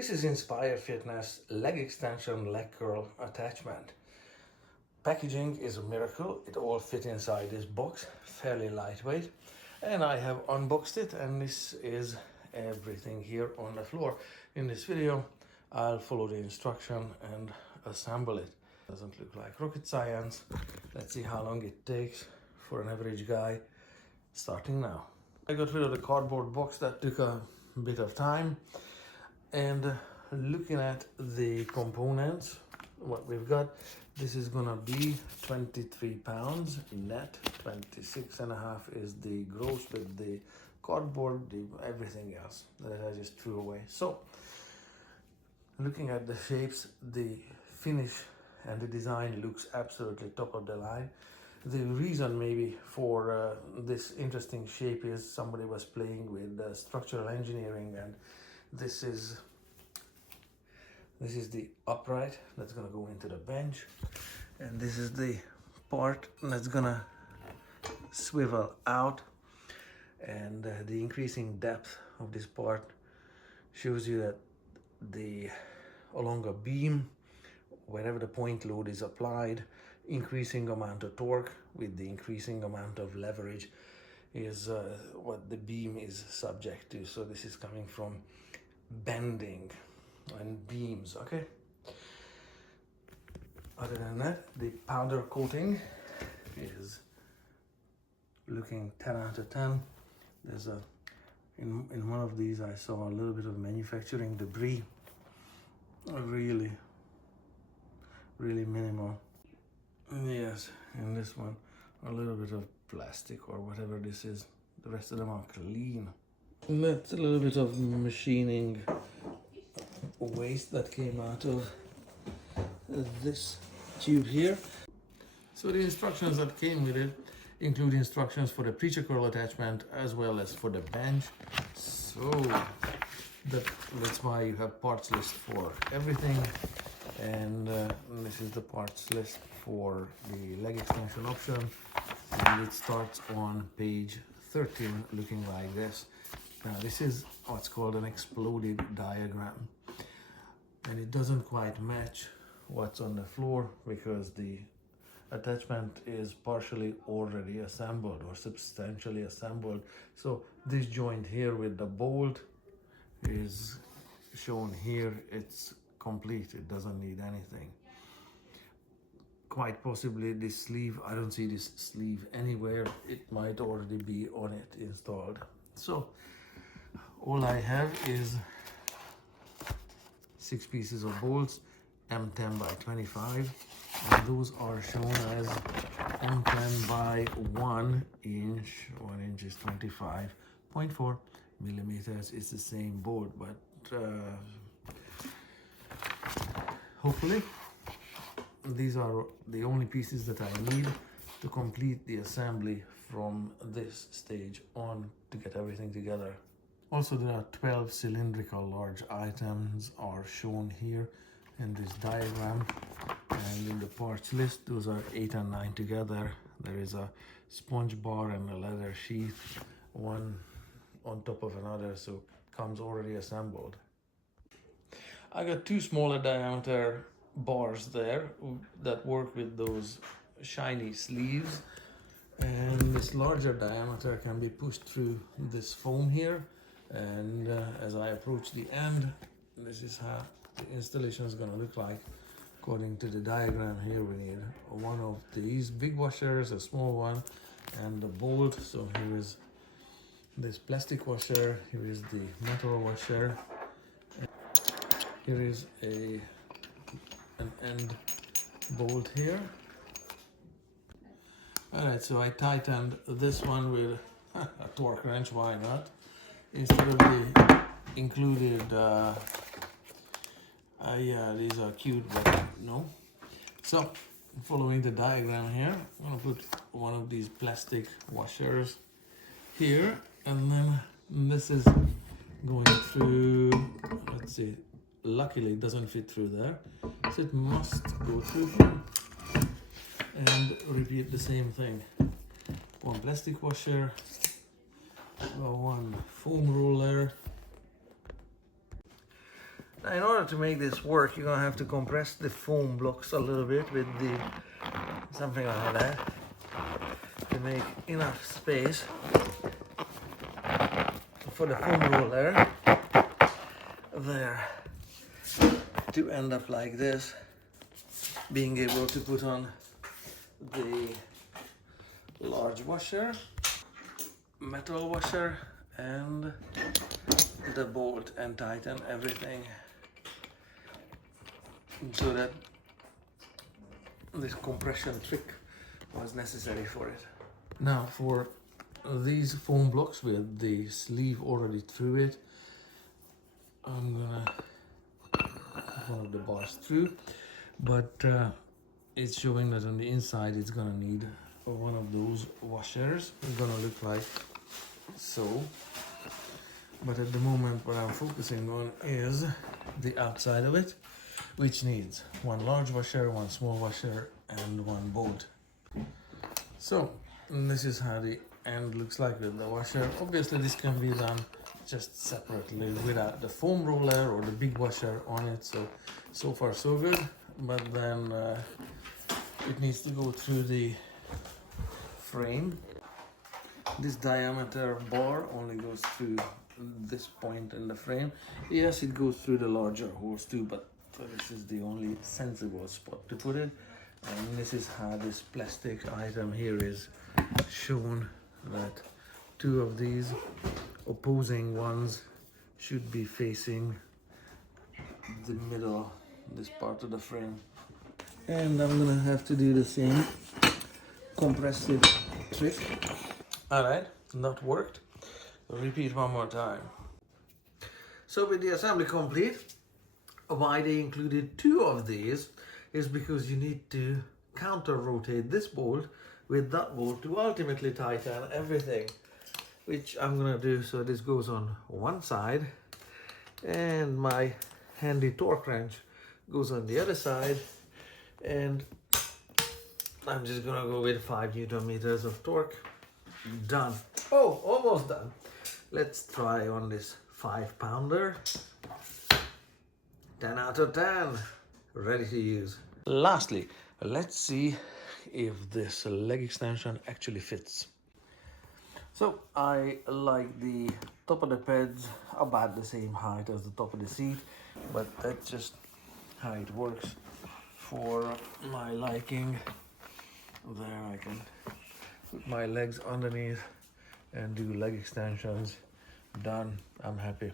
This is Inspire Fitness leg extension leg curl attachment. Packaging is a miracle. It all fit inside this box, fairly lightweight. And I have unboxed it, and this is everything here on the floor. In this video, I'll follow the instruction and assemble it. Doesn't look like rocket science. Let's see how long it takes for an average guy, starting now. I got rid of the cardboard box. That took a bit of time. And looking at the components, what we've got, this is gonna be 23 pounds net, 26.5 is the gross with the cardboard, everything else that I just threw away. So looking at the shapes, the finish and the design looks absolutely top of the line. The reason maybe for this interesting shape is somebody was playing with structural engineering, and this is the upright that's gonna go into the bench, and this is the part that's gonna swivel out, and the increasing depth of this part shows you that along a beam, wherever the point load is applied, increasing amount of torque with the increasing amount of leverage is what the beam is subject to. So this is coming from bending and beams. Okay, other than that, the powder coating is looking 10 out of 10. There's in one of these I saw a little bit of manufacturing debris, really minimal. Yes, in this one a little bit of plastic or whatever this is. The rest of them are clean. And that's a little bit of machining waste that came out of this tube here. So the instructions that came with it include instructions for the preacher curl attachment as well as for the bench. So that's why you have parts list for everything, and this is the parts list for the leg extension option, and it starts on page 13 looking like this. Now this is what's called an exploded diagram, and it doesn't quite match what's on the floor because the attachment is partially already assembled or substantially assembled. So this joint here with the bolt is shown here. It's complete, it doesn't need anything. Quite possibly this sleeve, I don't see this sleeve anywhere. It might already be on it installed. So all I have is 6 pieces of bolts, M10 by 25, and those are shown as M10 by 1 inch. 1 inch is 25.4 millimeters. It's the same bolt, but hopefully these are the only pieces that I need to complete the assembly from this stage on to get everything together. Also, there are 12 cylindrical large items are shown here in this diagram, and in the parts list those are 8 and 9 together. There is a sponge bar and a leather sheath, one on top of another, so it comes already assembled. I got 2 smaller diameter bars there that work with those shiny sleeves, and this larger diameter can be pushed through this foam here, and as I approach the end, this is how the installation is going to look like. According to the diagram here, we need one of these big washers, a small one, and a bolt. So here is this plastic washer, here is the metal washer, here is an end bolt here. Alright, so I tightened this one with a torque wrench, why not? Instead of the included, yeah, these are cute, but no. So, following the diagram here, I'm gonna put one of these plastic washers here, and then this is going through, let's see, luckily it doesn't fit through there, so it must go through here, and repeat the same thing. One plastic washer, one foam roller, Now, in order to make this work, you're gonna have to compress the foam blocks a little bit with the something like that to make enough space for the foam roller there to end up like this, being able to put on the large washer, metal washer, and the bolt, and tighten everything so that this compression trick was necessary for it. Now for these foam blocks with the sleeve already through it, I'm gonna put one of the bars through, but it's showing that on the inside it's gonna need one of those washers. It's gonna look like so, but at the moment what I'm focusing on is the outside of it, which needs one large washer, one small washer, and one bolt. So this is how the end looks like with the washer. Obviously this can be done just separately without the foam roller or the big washer on it, so far so good, but then it needs to go through the frame. This diameter bar only goes through this point in the frame. Yes, it goes through the larger holes too, but this is the only sensible spot to put it. And this is how this plastic item here is shown, that two of these opposing ones should be facing the middle, this part of the frame. And I'm gonna have to do the same compressive trick. Alright, that worked. Repeat one more time. So with the assembly complete, why they included two of these is because you need to counter rotate this bolt with that bolt to ultimately tighten everything, which I'm gonna do. So this goes on one side and my handy torque wrench goes on the other side, and I'm just gonna go with 5 Newton meters of torque. Done. Oh, almost done. Let's try on this 5-pounder. 10 out of 10. Ready to use. Lastly, let's see if this leg extension actually fits. So I like the top of the pads about the same height as the top of the seat, but that's just how it works for my liking. There I can put my legs underneath and do leg extensions. Done. I'm happy.